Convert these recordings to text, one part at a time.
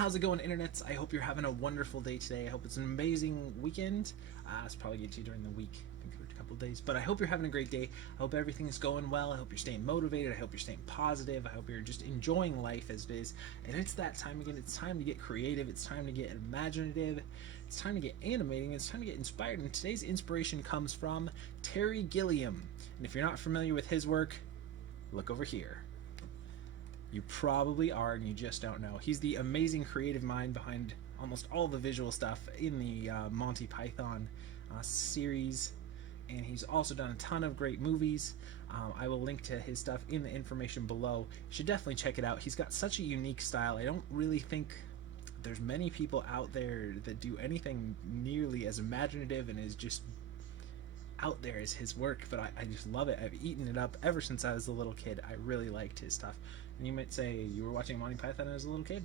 How's it going, internets? I hope you're having a wonderful day today. I hope it's an amazing weekend. It's probably get to you during the week. I think for a couple of days, but I hope you're having a great day. I hope everything is going well. I hope you're staying motivated. I hope you're staying positive. I hope you're just enjoying life as it is. And it's that time again. It's time to get creative. It's time to get imaginative. It's time to get animating. It's time to get inspired. And today's inspiration comes from Terry Gilliam. And if you're not familiar with his work, look over here. You probably are, and you just don't know. He's the amazing creative mind behind almost all the visual stuff in the Monty Python series, and he's also done a ton of great movies. I will link to his stuff in the information below. You should definitely check it out. He's got such a unique style. I don't really think there's many people out there that do anything nearly as imaginative and is just out there as his work, but I just love it. I've eaten it up ever since I was a little kid. I really liked his stuff. And you might say, you were watching Monty Python as a little kid?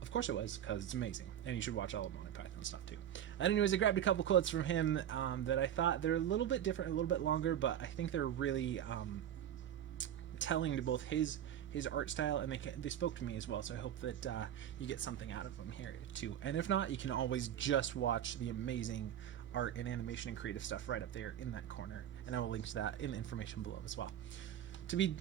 Of course it was, because it's amazing. And you should watch all of Monty Python stuff too. And anyways, I grabbed a couple quotes from him that I thought they're a little bit different, a little bit longer, but I think they're really telling to both his art style, and they spoke to me as well. So I hope that you get something out of them here too. And if not, you can always just watch the amazing art and animation and creative stuff right up there in that corner, and I will link to that in the information below as well. To be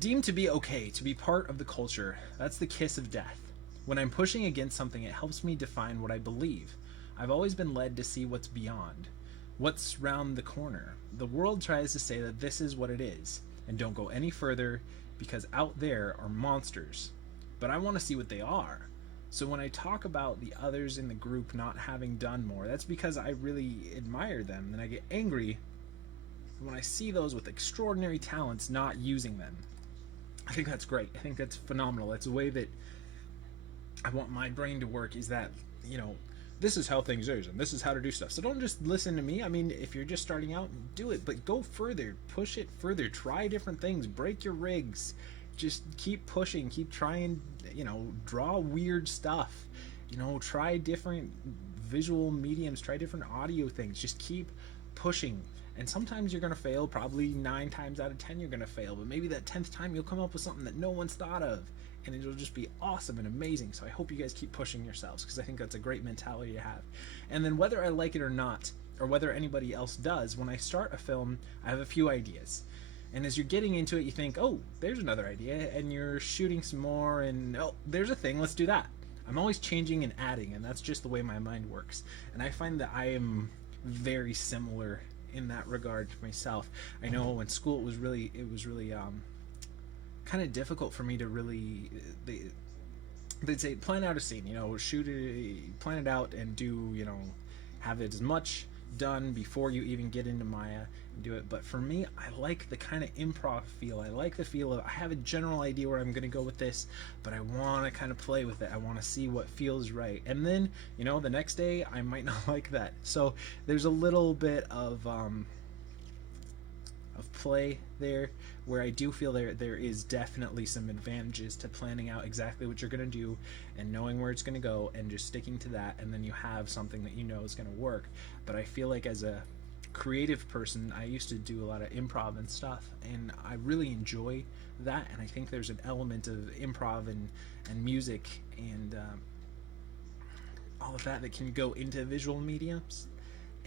deemed to be okay, to be part of the culture, that's the kiss of death. When I'm pushing against something, it helps me define what I believe. I've always been led to see what's beyond, what's round the corner. The world tries to say that this is what it is, and don't go any further, because out there are monsters. But I want to see what they are. So when I talk about the others in the group not having done more, that's because I really admire them, and I get angry when I see those with extraordinary talents not using them. I think that's great. I think that's phenomenal. That's a way that I want my brain to work, is that, you know, this is how things is, and this is how to do stuff. So don't just listen to me. I mean, if you're just starting out, do it, but go further, push it further, try different things, break your rigs, just keep pushing, keep trying, you know, draw weird stuff, you know, try different visual mediums, try different audio things, just keep pushing. And sometimes you're going to fail, probably 9 times out of 10 you're going to fail, but maybe that 10th time you'll come up with something that no one's thought of, and it'll just be awesome and amazing. So I hope you guys keep pushing yourselves, because I think that's a great mentality to have. And then whether I like it or not, or whether anybody else does, when I start a film, I have a few ideas. And as you're getting into it, you think, oh, there's another idea, and you're shooting some more, and oh, there's a thing, let's do that. I'm always changing and adding, and that's just the way my mind works. And I find that I am very similar in that regard to myself. I know in school it was really kind of difficult for me to really, they'd say plan out a scene, you know, shoot it, plan it out, and do, you know, have it as much done before you even get into Maya and do it. But for me, I like the kind of improv feel. I like the feel of, I have a general idea where I'm going to go with this, but I want to kind of play with it. I want to see what feels right. And then, you know, the next day I might not like that. So there's a little bit of play there, where I do feel there is definitely some advantages to planning out exactly what you're going to do and knowing where it's going to go and just sticking to that, and then you have something that you know is going to work. But I feel like as a creative person, I used to do a lot of improv and stuff, and I really enjoy that, and I think there's an element of improv and music and all of that can go into visual mediums,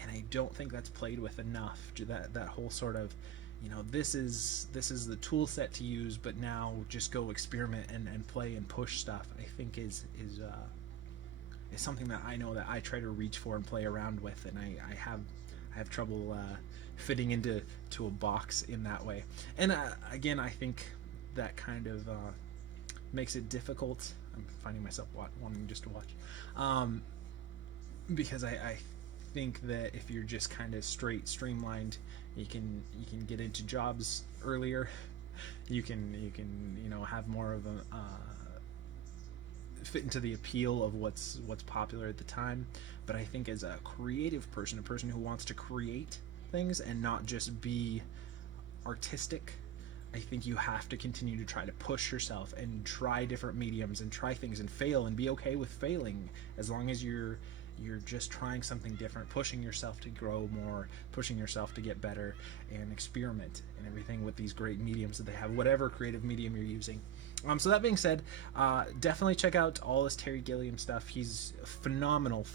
and I don't think that's played with enough. That whole sort of, you know, this is the tool set to use, but now just go experiment and play and push stuff, I think is something that I know that I try to reach for and play around with, and I have trouble fitting into a box in that way. And again, I think that kind of makes it difficult. I'm finding myself wanting just to watch, because I think that if you're just kind of streamlined, you can get into jobs earlier. You can you know, have more of a fit into the appeal of what's popular at the time. But I think as a creative person, a person who wants to create things and not just be artistic, I think you have to continue to try to push yourself and try different mediums and try things and fail and be okay with failing, as long as you're just trying something different, pushing yourself to grow more, pushing yourself to get better, and experiment and everything with these great mediums that they have, whatever creative medium you're using. So that being said, definitely check out all this Terry Gilliam stuff. He's a phenomenal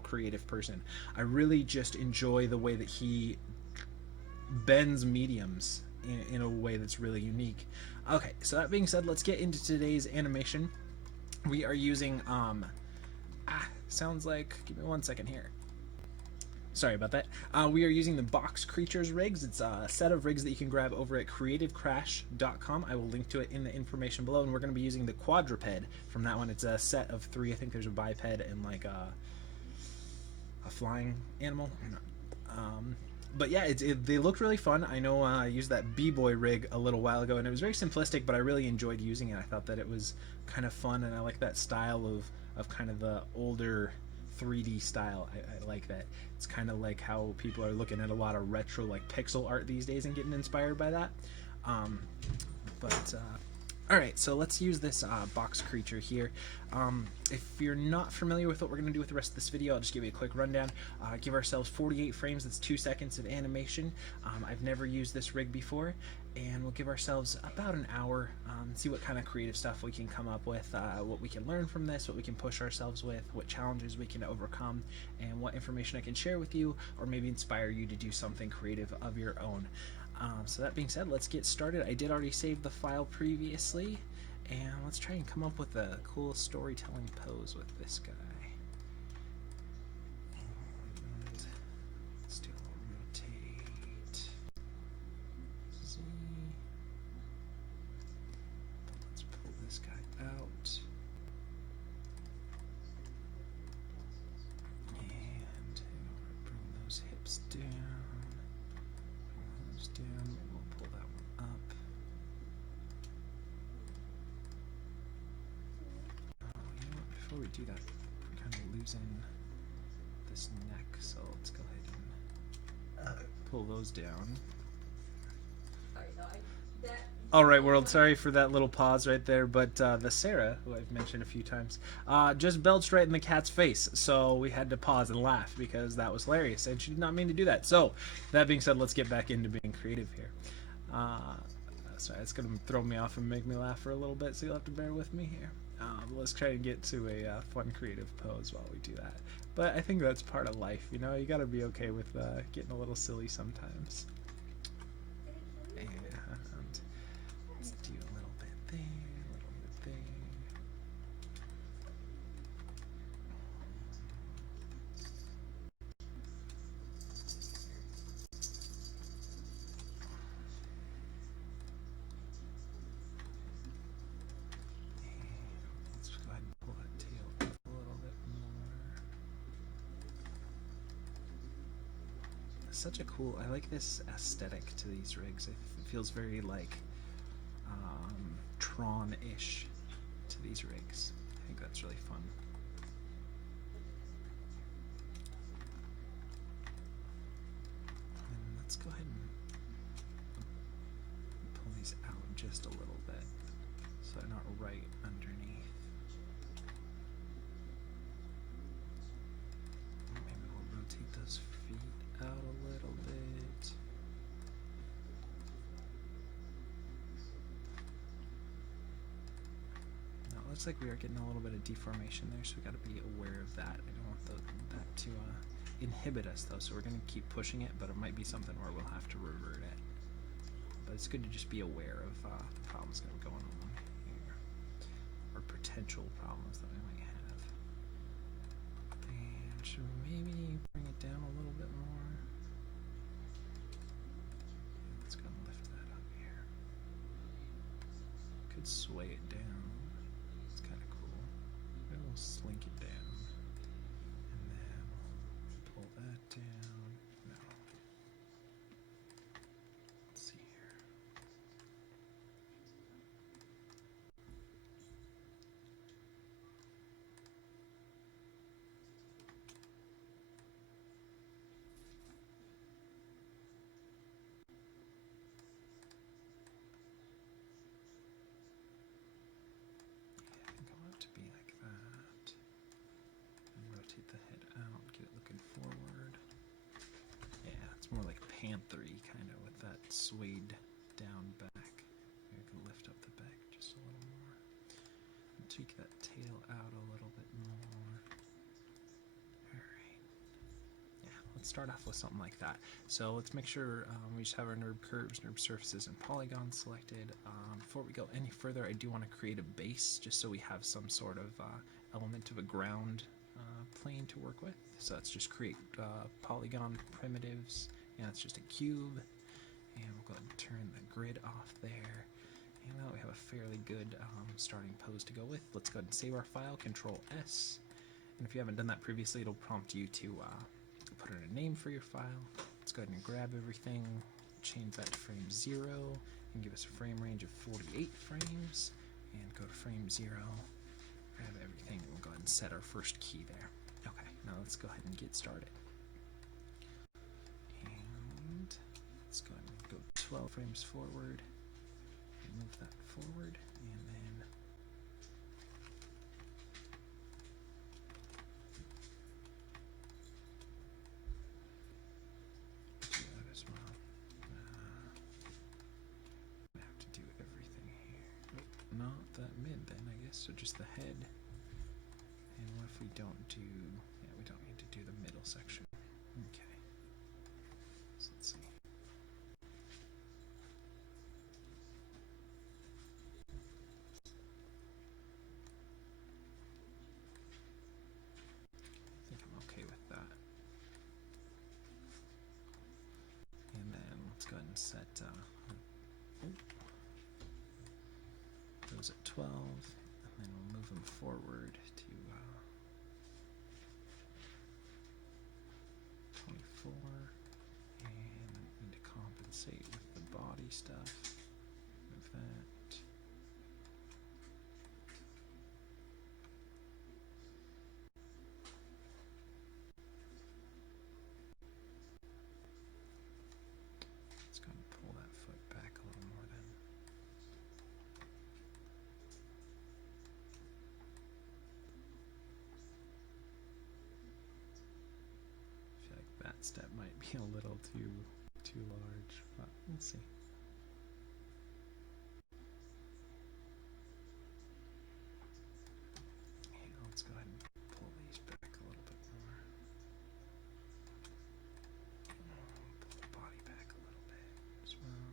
creative person. I really just enjoy the way that he bends mediums in a way that's really unique. Okay, so that being said, let's get into today's animation. We are using, sounds like, give me 1 second here. Sorry about that. We are using the Box Creatures rigs. It's a set of rigs that you can grab over at creativecrash.com. I will link to it in the information below, and we're going to be using the Quadruped from that one. It's a set of 3. I think there's a biped and like a flying animal. But yeah, they look really fun. I know I used that B-Boy rig a little while ago, and it was very simplistic, but I really enjoyed using it. I thought that it was kind of fun, and I like that style of kind of the older 3D style. I like that. It's kind of like how people are looking at a lot of retro like pixel art these days and getting inspired by that. Alright, so let's use this box creature here. If you're not familiar with what we're going to do with the rest of this video, I'll just give you a quick rundown. Give ourselves 48 frames, that's 2 seconds of animation. I've never used this rig before, and we'll give ourselves about an hour, see what kind of creative stuff we can come up with, what we can learn from this, what we can push ourselves with, what challenges we can overcome, and what information I can share with you, or maybe inspire you to do something creative of your own. So that being said, let's get started. I did already save the file previously, and let's try and come up with a cool storytelling pose with this guy. And let's do a little rotate. Z. Let's pull this guy out. And bring those hips down. Down, maybe we'll pull that one up. You know what, before we do that, we're kind of losing this neck, so let's go ahead and pull those down. Alright world, sorry for that little pause right there, but the Sarah, who I've mentioned a few times, just belched right in the cat's face, so we had to pause and laugh because that was hilarious, and she did not mean to do that. So, that being said, let's get back into being creative here. Sorry, it's going to throw me off and make me laugh for a little bit, so you'll have to bear with me here. Let's try and get to a fun creative pose while we do that. But I think that's part of life, you know, you got to be okay with getting a little silly sometimes. And let's do a little bit there, a little bit there. Let's go ahead and pull that tail up a little bit more. Such a cool, I like this aesthetic to these rigs. It feels very like Tron-ish to these rigs. I think that's really fun. And let's go ahead and pull these out just a little bit so they're not right underneath. Maybe we'll rotate those feet out a little bit. Looks like we are getting a little bit of deformation there, so we got to be aware of that. I don't want that to inhibit us though, so we're going to keep pushing it, but it might be something where we'll have to revert it. But it's good to just be aware of the problems that are going on here, or potential problems that we might have. And should we maybe bring it down a little bit more? Let's go and lift that up here. Could sway it down. We'll slink it down, and then we'll pull that down. No. Let's see here. Yeah, I think I want it to be like that. Rotate the head out, get it looking forward. Yeah, it's more like panther-y kind of with that swayed down back. Maybe we can lift up the back just a little more. tweak that tail out a little bit more. Alright. Yeah, let's start off with something like that. So let's make sure we just have our NURB curves, NURB surfaces, and polygons selected. Before we go any further, I do want to create a base just so we have some sort of element of a ground plane to work with. So let's just create polygon primitives, and it's just a cube. And we'll go ahead and turn the grid off there. And now we have a fairly good starting pose to go with. Let's go ahead and save our file, Control S. And if you haven't done that previously, it'll prompt you to put in a name for your file. Let's go ahead and grab everything, change that to frame 0, and give us a frame range of 48 frames. And go to frame 0, grab everything, and we'll go ahead and set our first key there. Okay, now let's go ahead and get started. And let's go ahead and go 12 frames forward. Move that forward, and then do that as well. I have to do everything here. Oh, not that mid then, I guess, so just the head. And what if we don't do, yeah, we don't need to do the middle section. Okay. So let's see. Set those at 12, and then we'll move them forward to 24, and need to compensate with the body stuff. Move that. Let's go and pull that foot back a little more then. I feel like that step might be a little too large, but we'll see. Yeah, let's go ahead and pull these back a little bit more. Pull the body back a little bit as well.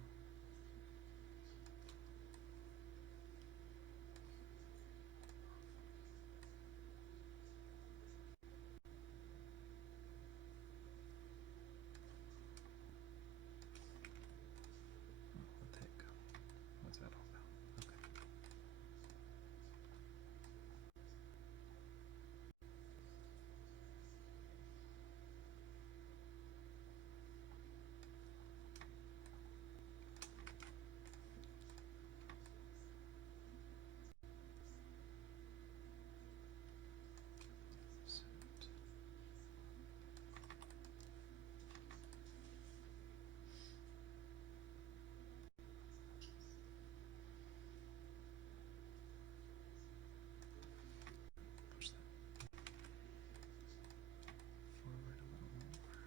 What the heck? What's that all about? Okay. Push that forward a little more.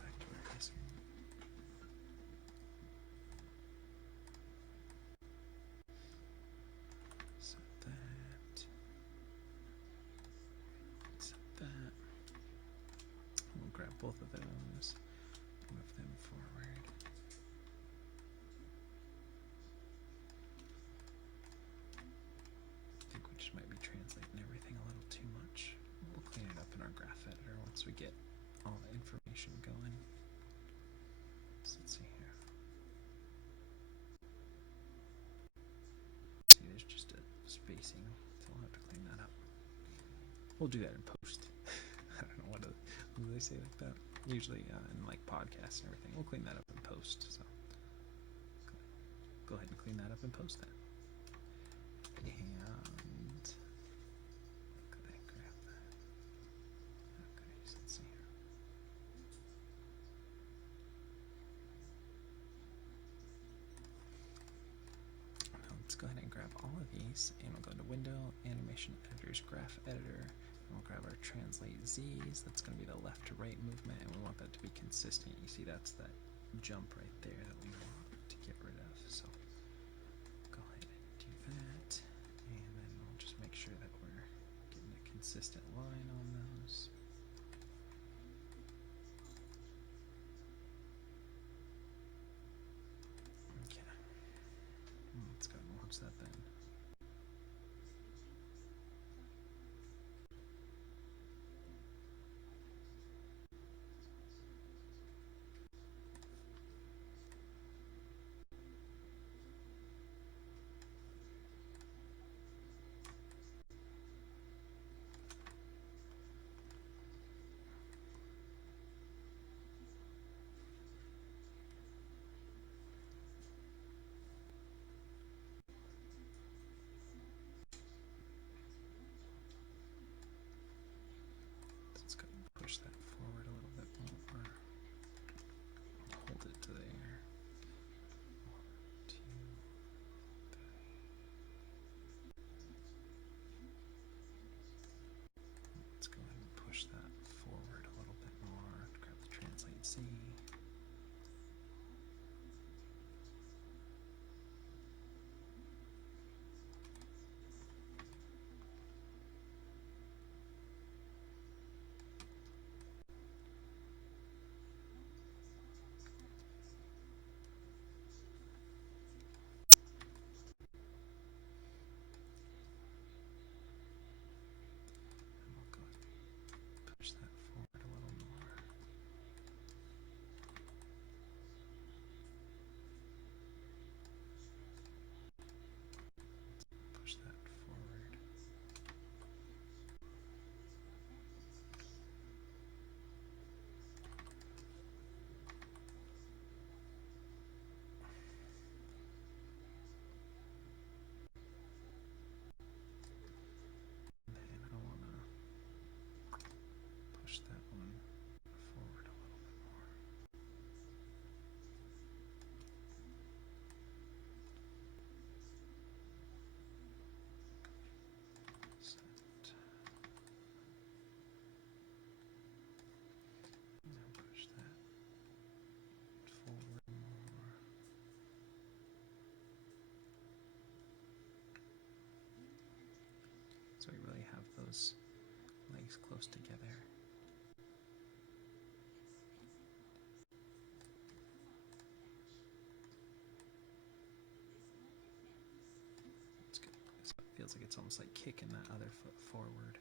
Back to where it is. Set that. Set that. We'll grab both of those, move them forward. I think we just might be translating everything a little too much. We'll clean it up in our graph editor once we get all the information going. So let's see here. See, there's just a spacing, so I'll have to clean that up. We'll do that in post. I don't know what do they say like that? Usually in like podcasts and everything. We'll clean that up in post. So go ahead and clean that up and post that. And go ahead and grab that. Okay, so let's see here. Now let's go ahead and grab all of these, and we'll go to Window, Animation Editors, Graph Editor, and we'll grab our Translate Z's. That's going to be the left to right movement, and we want that to be consistent. You see that's that jump right there that we want to get rid of. So go ahead and do that, and then we'll just make sure that we're getting a consistent line on those. Okay, let's go and watch that then. Let's go and push that forward a little bit more. Hold it to there. 1, 2, 3. Let's go ahead and push that forward a little bit more. Grab the Translate Z. Push that forward a little more. Push that forward. And then I want to push that one forward a little bit more. Set. Now push that forward more. So we really have those legs close together. It's good. So it feels like it's almost like kicking that other foot forward.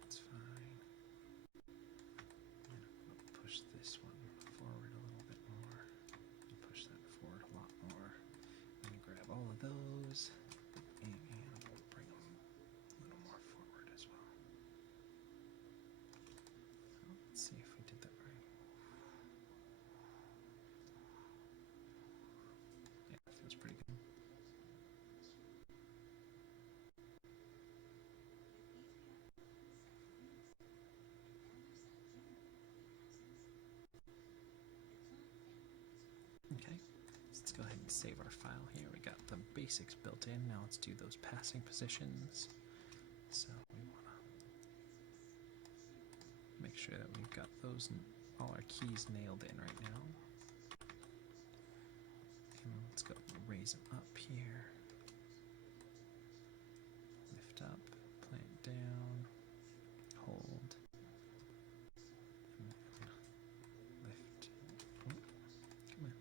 That's fine. And I'll push this one forward a little bit more. And push that forward a lot more. And grab all of those, and we'll bring them a little more forward as well. So let's see if we did that right. Yeah, that feels pretty good. Okay, let's go ahead and save our file here. We got the basics built in. Now let's do those passing positions. So we want to make sure that we've got those, all our keys nailed in right now. And let's go raise them up here. Lift up, plant down, hold, and then lift. Oh, come on.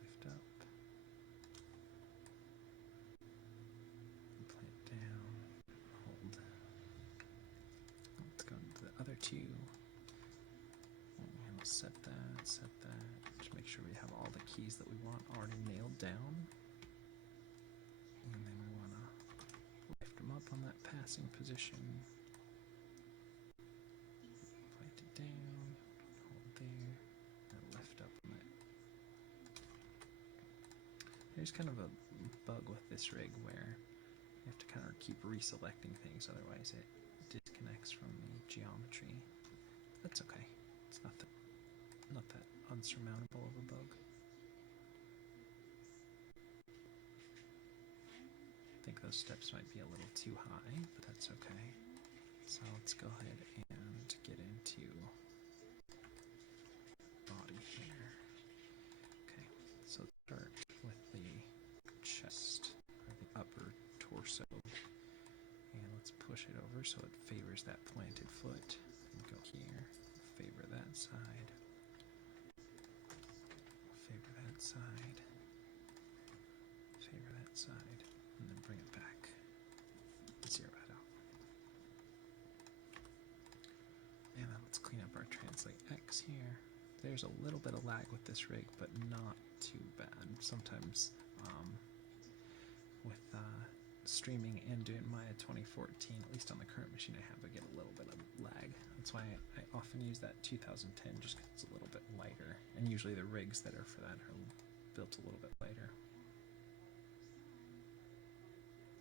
Lift up, and plant down, hold. Let's go into the other two. And we'll set that, set that. Just make sure we have all the keys that we want already nailed down. And then we want to lift them up on that passing position. Point it down, hold there, and lift up on it. There's kind of a bug with this rig where you have to kind of keep reselecting things, otherwise it disconnects from the geometry. That's okay. It's not that unsurmountable of a bug. I think those steps might be a little too high, but that's okay. So let's go ahead and get into body here. Okay, so let's start with the chest, or the upper torso. And let's push it over so it favors that planted foot. And go here, favor that side, favor that side, favor that side, and then bring it back. Zero it out. And then let's clean up our translate X here. There's a little bit of lag with this rig, but not too bad. Sometimes with streaming and doing Maya 2014, at least on the current machine I have, I get a little bit of lag. That's why I often use that 2010, just because it's a little bit lighter. And usually the rigs that are for that are built a little bit lighter.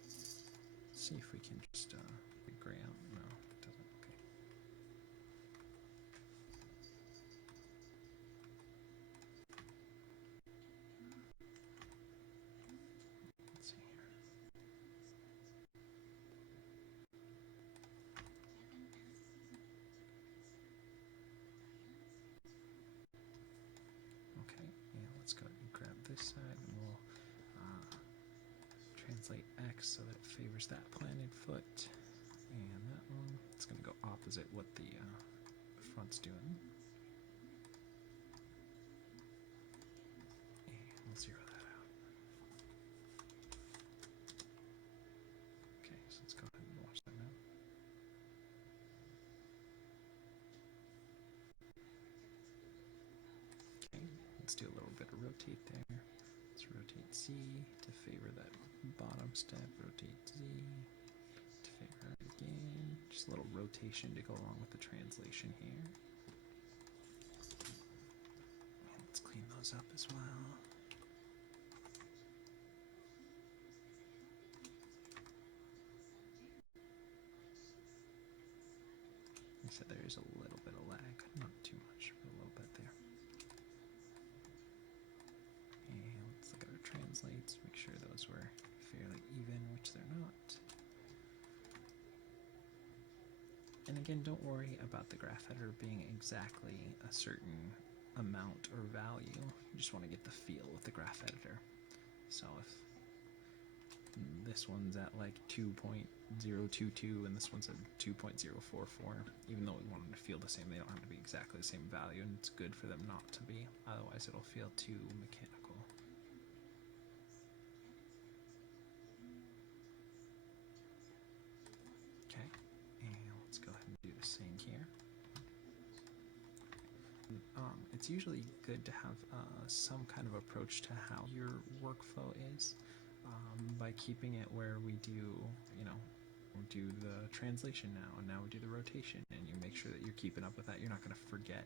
Let's see if we can just gray out. No, it doesn't. Okay. Let's see here. Okay, and let's go ahead and grab this side, and we'll translate X so that it favors that planted foot, and that one, it's going to go opposite what the front's doing. And we'll zero that out. Okay, so let's go ahead and watch that now. Okay, let's do a little bit of rotate there. Let's rotate Z to favor that bottom step, rotate Z to favor it again. Just a little rotation to go along with the translation here. And let's clean those up as well. Like I said, there is a little bit of lag, not too much, but a little bit there. And let's look at our translates, make sure those were fairly even, which they're not. And again, don't worry about the graph editor being exactly a certain amount or value. You just want to get the feel with the graph editor. So if this one's at like 2.022 and this one's at 2.044, even though we want them to feel the same, they don't have to be exactly the same value, and it's good for them not to be, otherwise it'll feel too mechanical. Okay, and let's go ahead and do the same here. It's usually good to have some kind of approach to how your workflow is, by keeping it where we do, we'll do the translation now, and now we do the rotation, and you make sure that you're keeping up with that. You're not going to forget,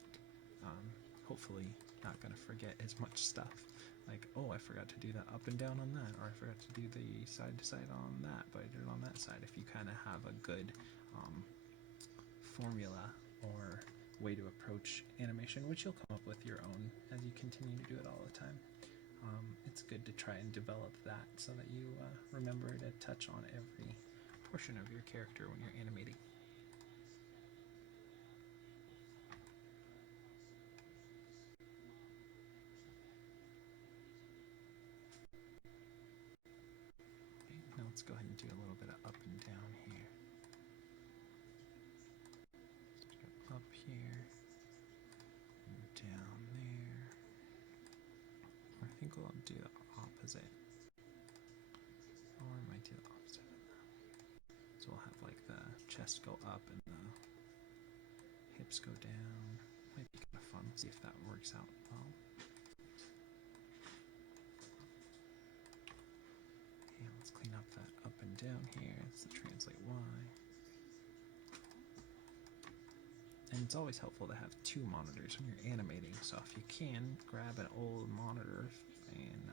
hopefully not going to forget as much stuff, like, oh, I forgot to do that up and down on that, or I forgot to do the side to side on that, but I did it on that side. If you kind of have a good formula or way to approach animation, which you'll come up with your own as you continue to do it all the time, it's good to try and develop that so that you remember to touch on every portion of your character when you're animating. Okay, now let's go ahead and do a little bit of up and down here. So go up here, and down there. Or I think we'll do the opposite. Or I might do the opposite of that. So we'll have like the chest go up and the hips go down. Might be kind of fun. See if that works out well. And let's clean up that up and down here. It's the translate Y. And it's always helpful to have two monitors when you're animating, so if you can, grab an old monitor and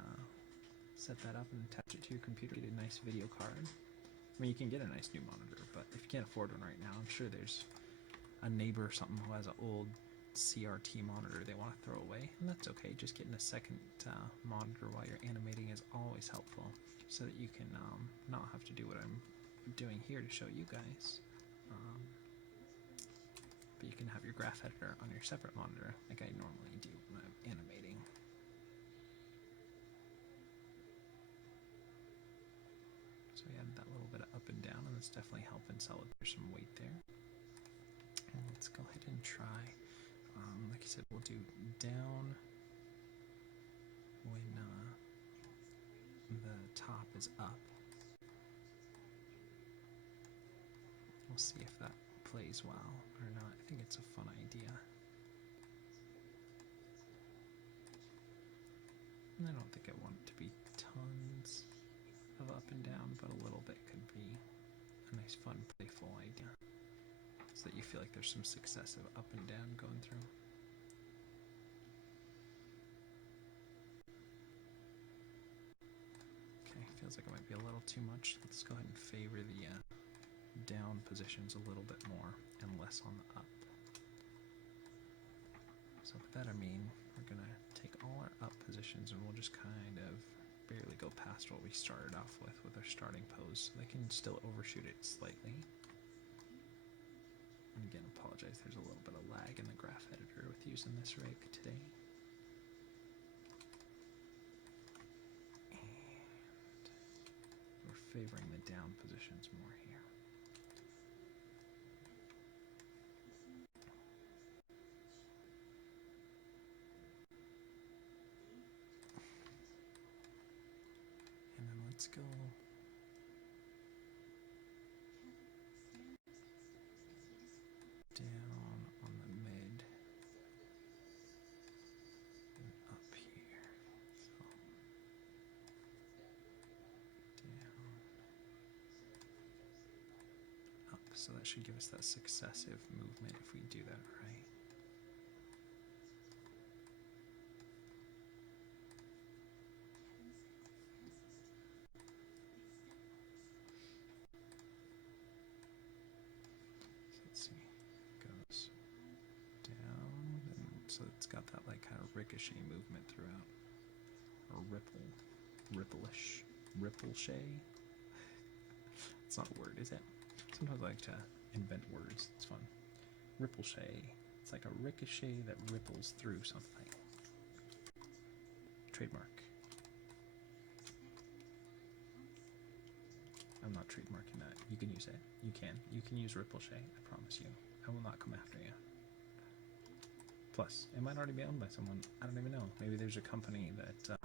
set that up and attach it to your computer, get a nice video card. I mean, you can get a nice new monitor, but if you can't afford one right now, I'm sure there's a neighbor or something who has an old CRT monitor they want to throw away, and that's okay. Just getting a second monitor while you're animating is always helpful, so that you can not have to do what I'm doing here to show you guys. But you can have your graph editor on your separate monitor, like I normally do when I'm animating. So we added that little bit of up and down, and that's definitely helping sell it. There's some weight there. And let's go ahead and try. Like I said, we'll do down when the top is up. We'll see if that plays well or not. I think it's a fun idea. And I don't think I want it to be tons of up and down, but a little bit could be a nice, fun, playful idea, so that you feel like there's some successive up and down going through. Okay, feels like it might be a little too much. Let's go ahead and favor the down positions a little bit more and less on the up. So with that I mean, we're gonna take all our up positions and we'll just kind of barely go past what we started off with our starting pose, so they can still overshoot it slightly. And again, apologize, there's a little bit of lag in the graph editor with using this rig today. And we're favoring the down positions more here. Let's go down on the mid and up here. So down, up. So that should give us that successive movement if we do that right. So it's got that like kind of ricochet movement throughout, or ripple-ish, ripple-shay. It's not a word, is it? Sometimes I like to invent words. It's fun. Ripple-shay. It's like a ricochet that ripples through something. Trademark. I'm not trademarking that. You can use it. You can. You can use ripple-shay. I promise you. I will not come after you. Plus, it might already be owned by someone. I don't even know. Maybe there's a company that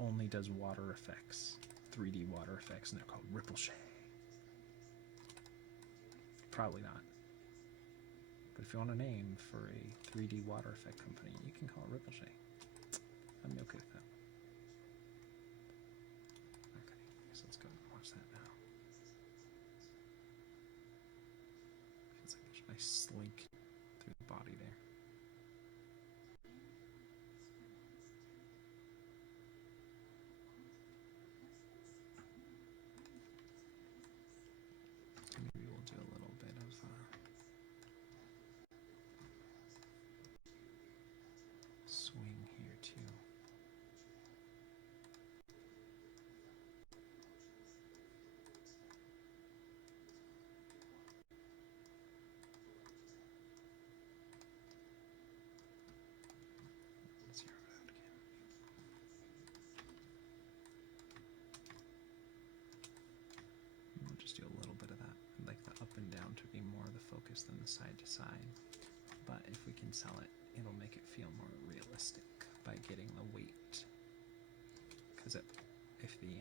only does water effects, 3D water effects, and they're called Ripple-shay. Probably not. But if you want a name for a 3D water effect company, you can call it Ripple-shay. I'm okay with that. Okay, so let's go and watch that now. Feels like there's a nice slink through the body there. Maybe we'll do a little bit of swing here too. Let's zero it out again. And we'll just do a little bit of that. I'd like the up and down to be more of the focus than the side to side. But if we can sell it, it'll make it feel more realistic by getting the weight. Because if the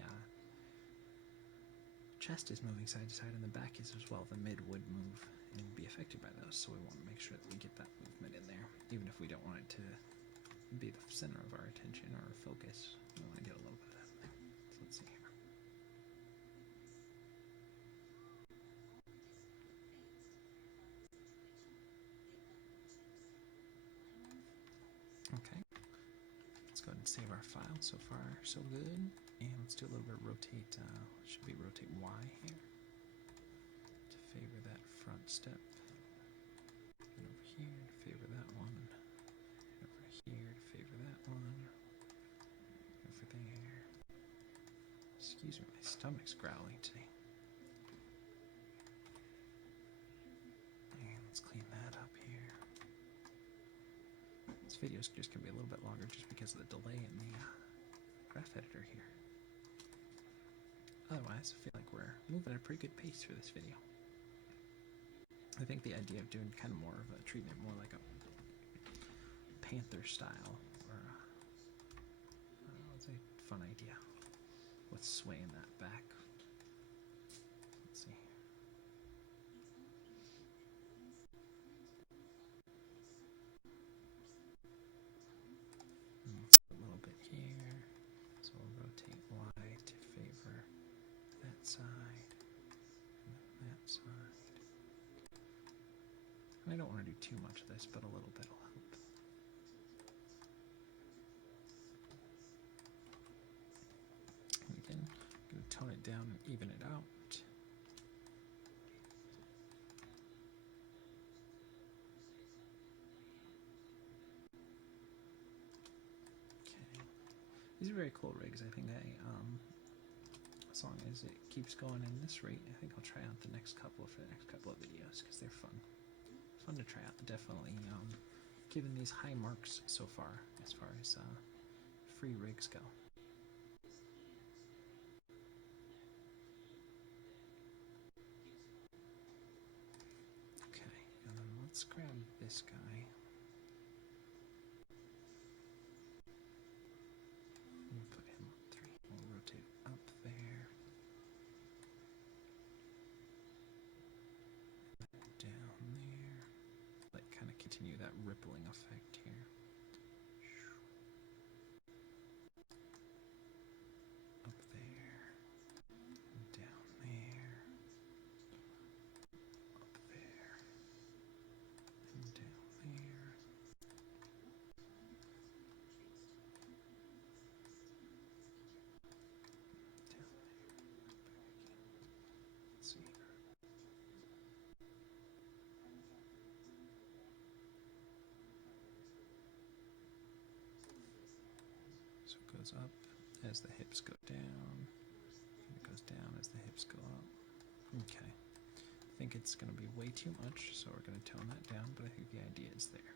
chest is moving side to side and the back is as well, the mid would move and be affected by those. So we want to make sure that we get that movement in there, even if we don't want it to be the center of our attention or our focus. We want to get a little bit of that in there. So let's see here. let's go ahead and save our file. So far, so good. And let's do a little bit of rotate, should be rotate Y here to favor that front step. And over here to favor that one. And over here to favor that one. Over there. Excuse me, my stomach's growling today. And let's clean that up here. This video is just going to be a little bit longer just because of the delay in the graph editor here. Otherwise, I feel like we're moving at a pretty good pace for this video. I think the idea of doing kind of more of a treatment, more like a panther style, or it's a fun idea with swaying that back. Let's see. A little bit here, so we'll rotate Y to favor that side and that side. And I don't want to do too much of this, but a little bit will help. And again, I'm going to tone it down and even it out. These are very cool rigs. I think as long as it keeps going in this rate, I think I'll try out the next couple of videos because they're fun. Fun to try out. Definitely given these high marks so far as free rigs go. Okay, and then let's grab this guy. Put him on 3. We'll rotate up there. Down there. Like kind of continue that rippling effect here. Up there. Down there. Up there. And down there. So it goes up as the hips go down, and it goes down as the hips go up. Okay. I think it's going to be way too much, so we're going to tone that down, but I think the idea is there.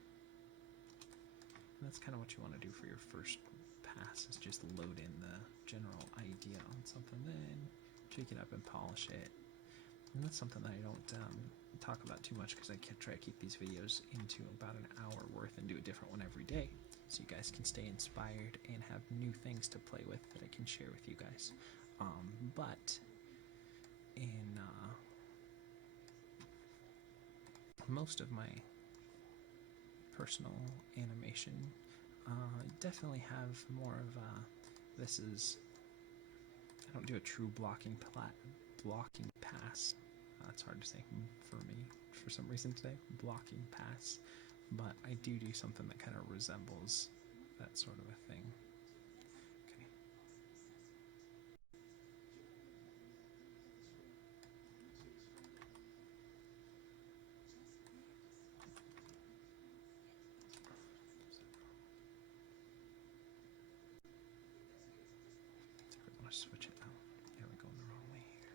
And that's kind of what you want to do for your first pass, is just load in the general idea on something, then take it up and polish it. And that's something that I don't talk about too much because I try to keep these videos into about an hour worth and do a different one every day, so you guys can stay inspired and have new things to play with that I can share with you guys. But in most of my personal animation, definitely have more of this is, I don't do a true blocking pass. It's hard to say for me for some reason today, blocking pass, but I do something that kind of resembles that sort of a thing. Okay. I want to switch it now. There we go, in the wrong way here.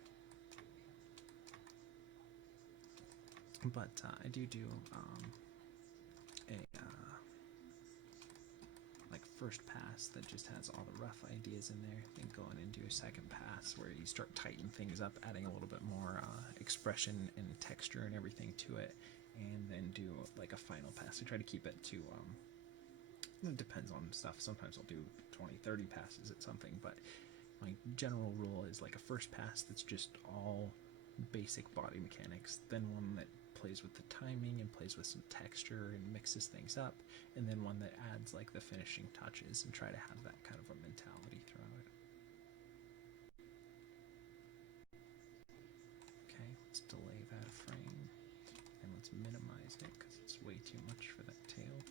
But I do a like first pass that just has all the rough ideas in there, then go in and do a second pass where you start tightening things up, adding a little bit more expression and texture and everything to it, and then do like a final pass. I try to keep it to it depends on stuff. Sometimes I'll do 20-30 passes at something, but my general rule is like a first pass that's just all basic body mechanics, then one that plays with the timing and plays with some texture and mixes things up, and then one that adds like the finishing touches, and try to have that kind of a mentality throughout it. Okay, let's delay that a frame, and let's minimize it because it's way too much for that tail.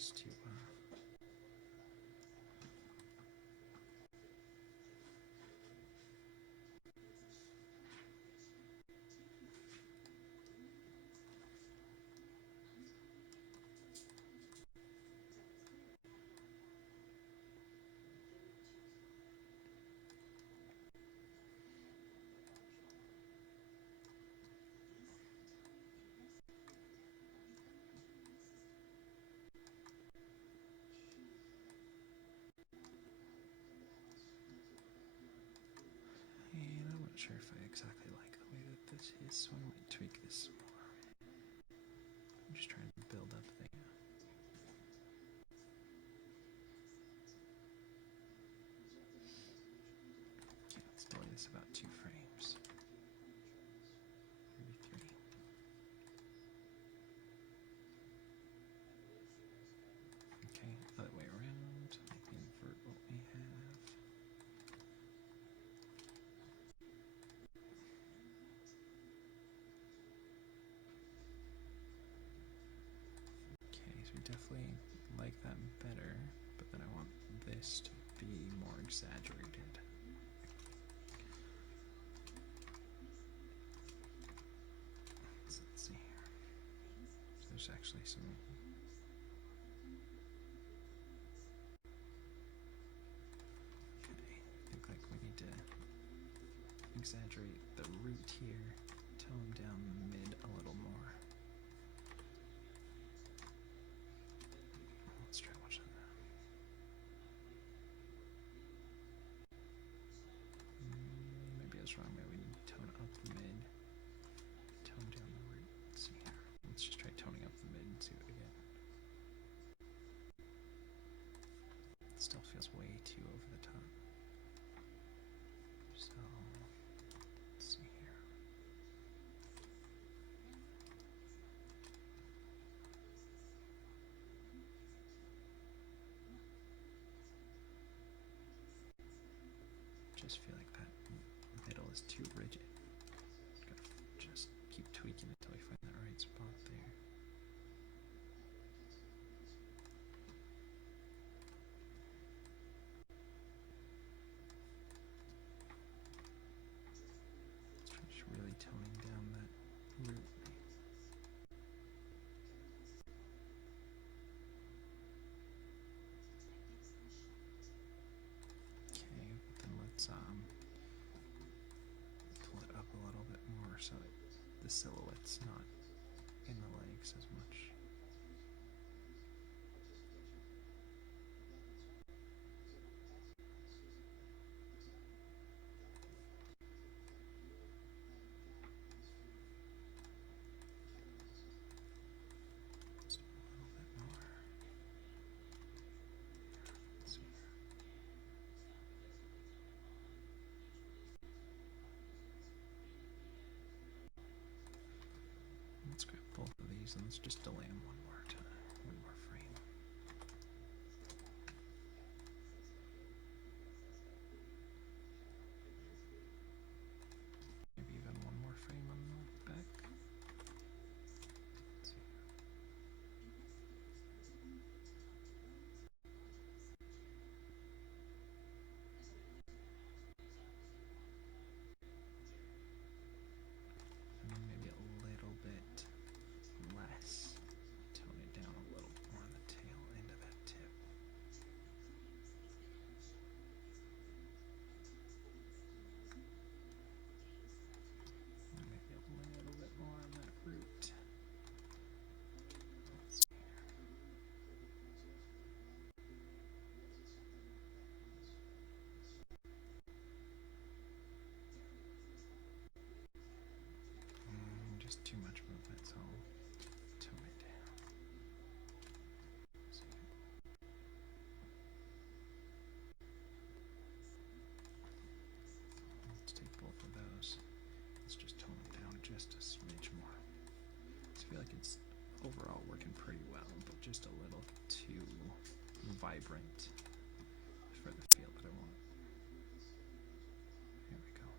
just to and I'm not sure if I exactly like the way that this is, so I might tweak this more. I'm just trying to build up the okay, let's delay this about 2 frames. Maybe 3. Okay, other way around. Maybe invert what we have. Okay, so we definitely like that better, but then I want this to be more exaggerated. So let's see here. So there's actually some. Okay, I think like we need to exaggerate the root here, tone down the mid a little more. Let's try watching that. Maybe I was wrong. Maybe we need to tone up the mid, tone down the root. Let's see here. Let's just try toning up the mid and see what we get. It still feels way too over the top. So let's see here. Just feel like that middle is too rigid. Gotta just keep tweaking until we find that right spot there. Just really toning down that root. Okay, then let's pull it up a little bit more so that the silhouette's not in the legs as much. Just a little bit more. Let's see here. Let's grab both of these and let's just delay them one more time, one more frame. Maybe even one more frame on the back. Let's see. And then maybe a little bit less. Tone it down a little more on the tail end of that tip. And maybe a little bit more on that root. Let's see here. Just too much movement, so I'll tone it down. See. Let's take both of those. Let's just tone it down just a smidge more. I feel like it's overall working pretty well, but just a little too vibrant for the feel that I want. Here we go.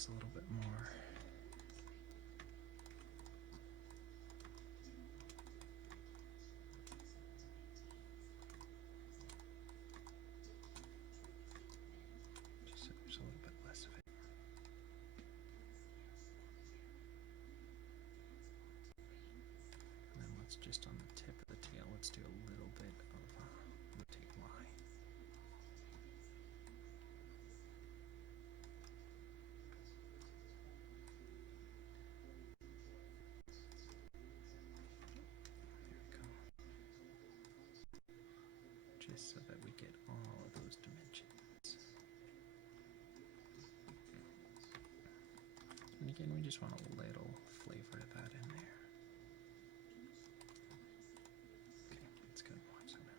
relax a little bit more. Just so there's a little bit less of it. And then let's just on the tip of the tail, let's do a little bit of rotate Y. Just so that we get all of those dimensions. And again, we just want a little flavor to that in there. Okay, let's go and watch that now.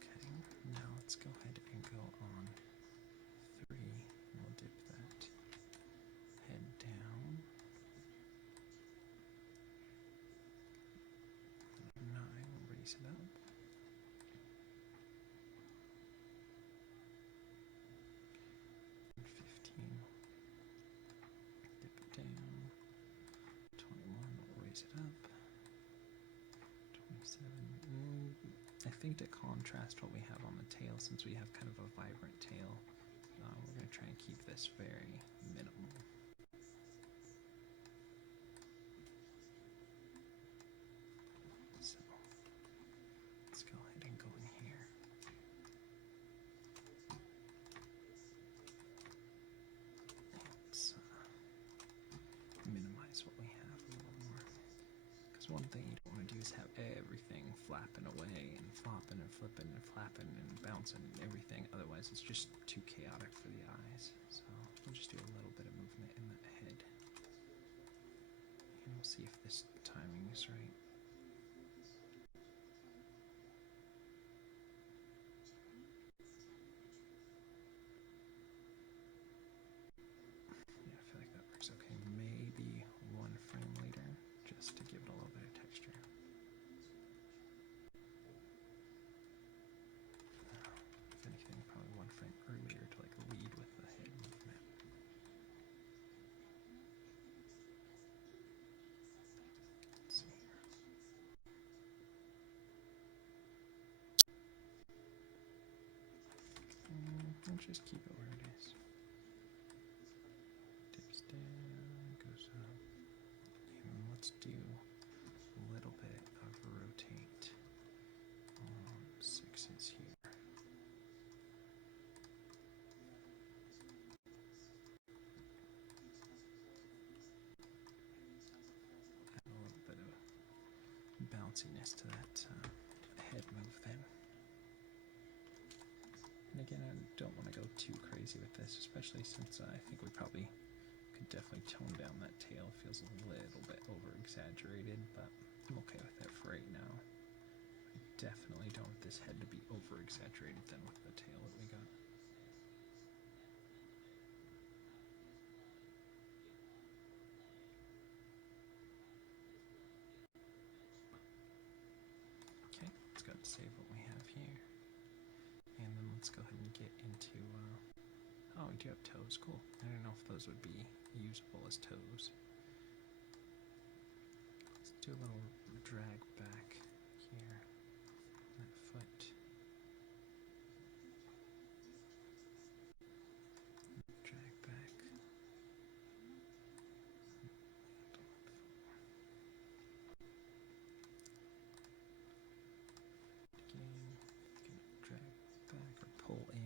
Okay, now let's go ahead and go on 3. We'll dip that head down. 9, we'll raise it up. And 15, dip it down. 21, we'll raise it up. 27. I think to contrast what we have on the tail, since we have kind of a vibrant tail, we're going to try and keep this very minimal. So let's go ahead and go in here. Let's minimize what we have a little more. Because one thing you don't want to do is have everything flapping away and flopping and flipping and flapping and bouncing and everything. Otherwise, it's just too chaotic for the eyes. So we'll just do a little bit of movement in the head. And we'll see if this timing is right. Yeah, I feel like that works okay. Maybe 1 frame later, just to give it a little bit of texture. If anything, probably 1 frame earlier to like lead with the head movement. Let's see here. I'll just keep it where it is. Dips down, goes up. And let's do a little bit of rotate on 6s here. Add a little bit of bounciness to that head move then. And again, I don't want to go too crazy with this, especially since I think we probably could definitely tone down that tail. It feels a little bit over-exaggerated, but I'm okay with that for right now. I definitely don't want this head to be over-exaggerated then with the tail that we got. Okay, let's go ahead and save what we have here. And then let's go ahead and get into, oh, we do have toes, cool. I don't know if those would be usable as toes. Let's do a little drag back here, that foot. Drag back. Again, drag back or pull in.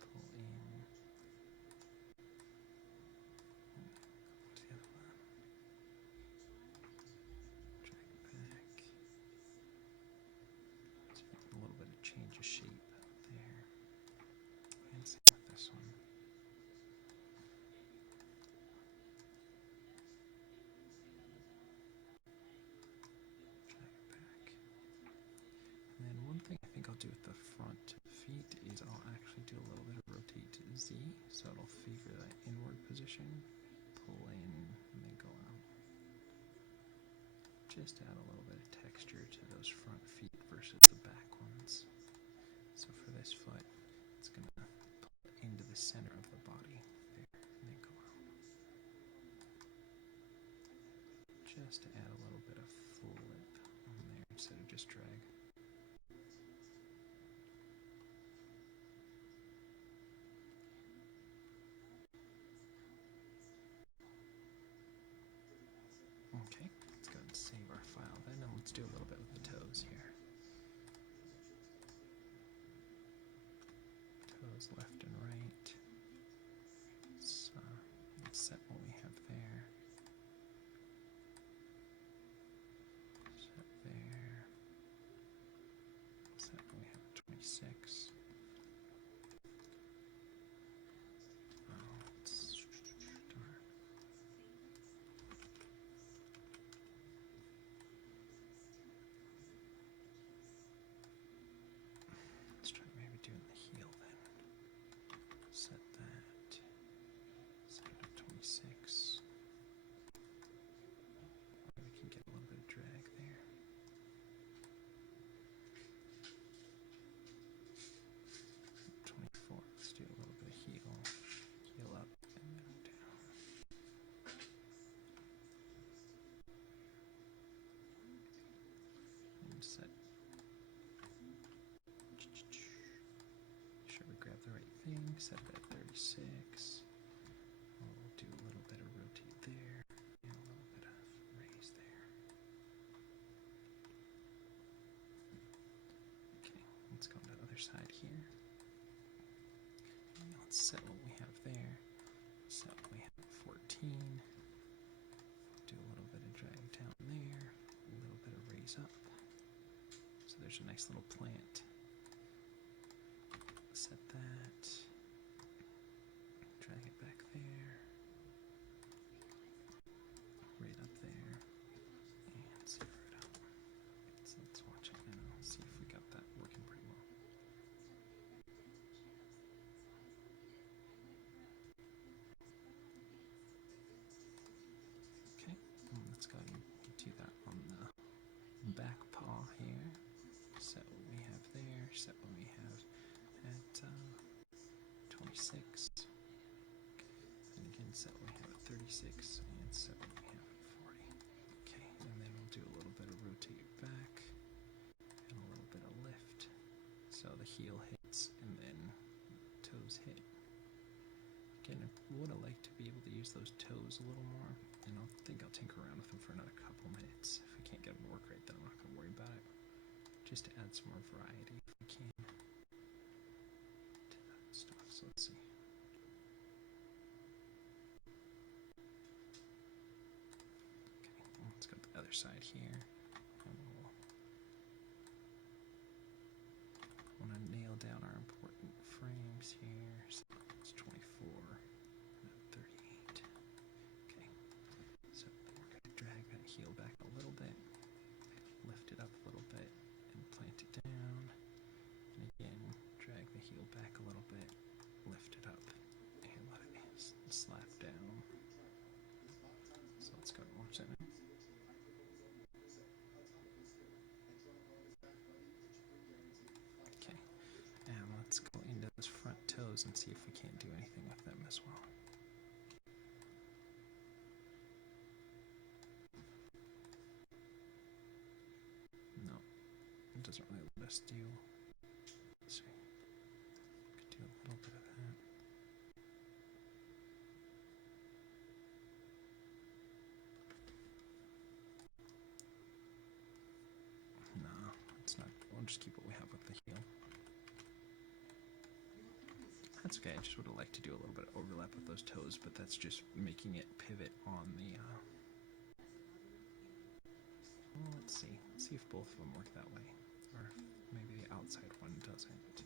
Pull in. What's the other one? Drag back. Let's make a little bit of change of shape there. And same with this one. Drag it back. And then one thing I think I'll do with the front feet is I'll actually do a little bit of rotate to Z, so it'll favor that inward position, pull in, and then go out. Just add a little bit of texture to those front feet versus the back ones. So for this foot, it's going to pull into the center of the body there, and then go out. Just to add a little bit of full lip on there instead of just drag. Okay, let's go ahead and save our file then, and let's do a little bit with the toes here. Toes left and right. Let's set what we have there. Set there. Set what we have at 26. Let's try maybe doing the heel then. Set that. Set it at 26. We can get a little bit of drag there. 24. Let's do a little bit of heel. Heel up and then down. And set. Sure we grab the right thing. Set it at 36. We'll do a little bit of rotate there and a little bit of raise there. Okay, let's go to the other side here. And let's set what we have there. Set what we have at 14. Do a little bit of drag down there. A little bit of raise up. So there's a nice little plant. Set that. Drag it back there. Right up there. And zero it out. So let's watch it now. See if we got that working pretty well. Okay, let's go ahead and do that on the back paw here. Set what we have there. Set what we have at 26. And again, set what we have at 36 and set what we have at 40. Okay, and then we'll do a little bit of rotate back and a little bit of lift. So the heel hits and then toes hit. Again, I would have liked to be able to use those toes a little more, and I think I'll tinker around with them for another couple minutes. If we can't get them to work right, then I'm not going to worry about it. Just to add some more variety if we can to that stuff. So let's see. Okay, let's go to the other side here. And we'll want to nail down our important frames here. So it's 24 and 38. Okay, so we're going to drag that heel back a little bit, lift it up a little bit, and plant it down. And again, drag the heel back a little bit, lift it up, and let it slap down. So let's go and watch that now. Okay, and let's go into those front toes and see if we can't do anything with them as well. No, it doesn't really let us do. Let's see. Could do a little bit of that. No, it's not. We'll just keep what we have with the heel. That's okay. I just would have liked to do a little bit of overlap with those toes, but that's just making it pivot on the. Well, let's see. Let's see if both of them work that way, or if maybe the outside one doesn't.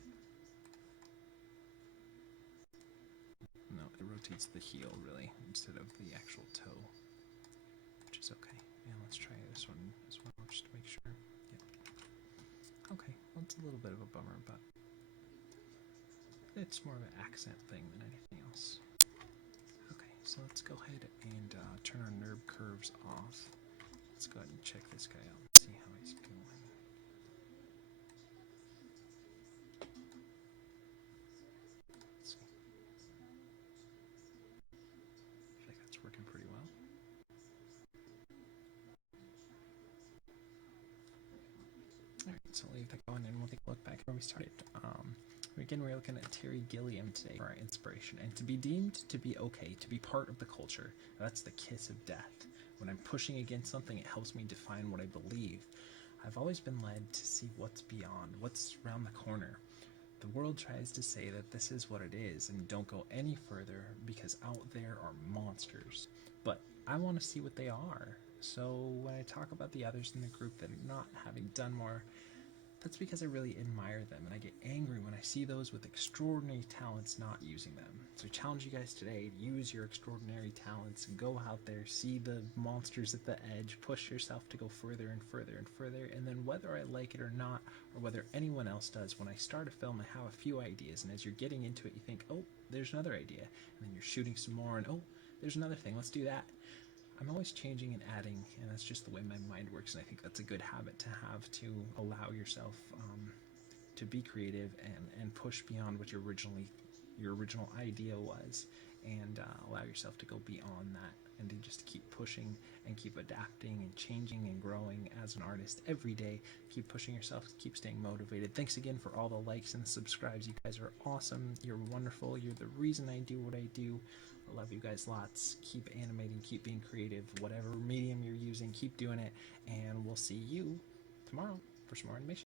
No, it rotates the heel really instead of the actual toe, which is okay. Yeah, let's try this one as well just to make sure. Yep. Okay, well, it's a little bit of a bummer, but it's more of an accent thing than anything else. Okay, so let's go ahead and turn our nerve curves off let's go ahead and check this guy out and see how he's going. Let's see. I feel like that's working pretty well. Alright, so I'll leave that going and we'll take a look back where we started. Again, we're looking at Terry Gilliam today for our inspiration. And to be deemed to be okay, to be part of the culture, that's the kiss of death. When I'm pushing against something, it helps me define what I believe. I've always been led to see what's beyond, what's around the corner. The world tries to say that this is what it is and don't go any further because out there are monsters. But I want to see what they are. So when I talk about the others in the group that are not having done more, that's because I really admire them, and I get angry when I see those with extraordinary talents not using them. So I challenge you guys today to use your extraordinary talents and go out there, see the monsters at the edge, push yourself to go further and further and further, and then whether I like it or not, or whether anyone else does, when I start a film, I have a few ideas, and as you're getting into it, you think, oh, there's another idea, and then you're shooting some more, and oh, there's another thing, let's do that. I'm always changing and adding, and that's just the way my mind works, and I think that's a good habit to have, to allow yourself to be creative and push beyond what your original idea was, and allow yourself to go beyond that, and to just keep pushing and keep adapting and changing and growing as an artist every day. Keep pushing yourself, keep staying motivated. Thanks again for all the likes and the subscribes. You guys are awesome. You're wonderful. You're the reason I do what I do. I love you guys lots. Keep animating, keep being creative, whatever medium you're using, keep doing it, and we'll see you tomorrow for some more animation.